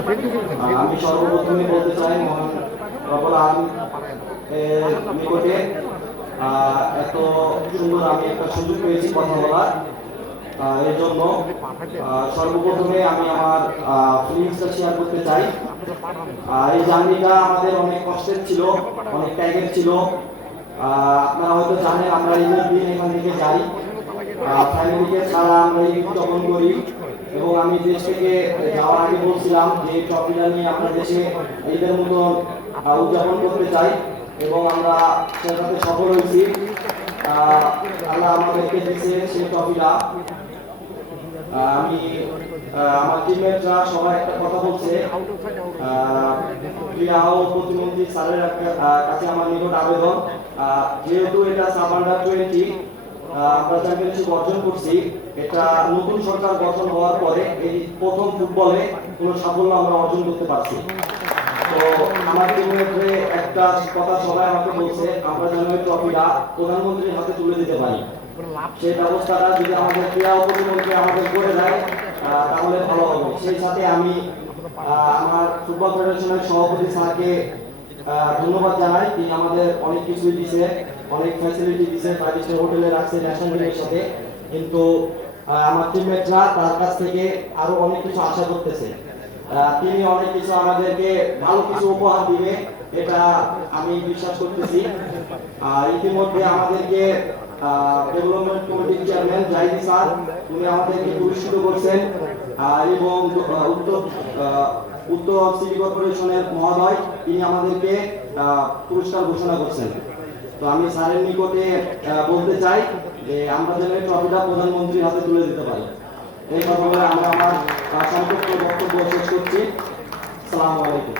আমি সর্বপ্রথমে বলতে চাই মহান রব্বুল আলামিন নিকটে এত সুন্দর আমি একটা সুযোগ পেয়েছি কথা বলার। এর জন্য সর্বপ্রথমে আমি আমার ফিলিংসটা শেয়ার করতে চাই। এই জার্নিটা আমাদের অনেক কষ্টের ছিল, অনেক ত্যাগের ছিল। আপনারা হয়তো জানেন আমরা ঈদের দিন এখান থেকে যাই, ফ্যামিলিকে ছাড়া আমরা ঈদ উদযাপন করি। এবং আমি দেশ থেকে যাওয়ার আগে বলছিলাম যে ট্রফিটা নিয়ে আমরা দেশে ঈদের মতো উদযাপন করতে চাই এবং আমরা সেটাতে সফল হয়েছি। আল্লাহ আমাদেরকে দিয়েছে সেই ট্রফিটা। আমি আমার টিমমেটরা সবাই একটা কথা বলছে, ক্রীড়া ও প্রতিমন্ত্রী স্যারের কাছে আমার নিকট আবেদন, যেহেতু এটা সাব-20 আমরা চ্যাম্পিয়নশিপ অর্জন করছি, এটা নতুন সরকার গঠন হওয়ার পরে এই প্রথম ফুটবলে কোনো সাফল্য আমরা অর্জন করতে পারছি। তো আমার টিমমেটরে একটা কথা সবাই আমাকে বলছে, আমরা যেন এই ট্রফিটা প্রধানমন্ত্রীর হাতে তুলে দিতে পারি। সেই ব্যবস্থাটা যদি আমাদের ক্রীড়া প্রতিমন্ত্রী আমাদের করে দেয় তাহলে ভালো হবে। সেই সাথে আমি আমার ফুটবল ফেডারেশনের সভাপতি স্যারকে ধন্যবাদ জানাই। তিনি আমাদের অনেক কিছুই দিছে, অনেক ফ্যাসিলিটি দিছে, 5 স্টার হোটেলে রাখছে ন্যাশনাল টিমের সাথে। কিন্তু আমার টিমমেটরা তার কাছ থেকে আরো অনেক কিছু আশা করতেছে। তিনি অনেক কিছু আমাদেরকে ভালো কিছু উপহার দিবে, এটা আমি বিশ্বাস করতেছি। ইতিমধ্যে আমাদেরকে ডেভেলপমেন্ট কমিটির চেয়ারম্যান জাহিদি স্যার উনি আমাদেরকে পুরস্কৃত করছেন এবং উত্তর সিটি কর্পোরেশনের মহোদয় তিনি আমাদেরকে পুরস্কার ঘোষণা করছেন। তো আমি স্যারের নিকটে বলতে চাই যে আমরা যেন এই ট্রফিটা প্রধানমন্ত্রীর হাতে তুলে দিতে পারি। এই কথা বলে আমরা আমার সংক্ষিপ্ত বক্তব্য শেষ করছি। আসসালামু আলাইকুম।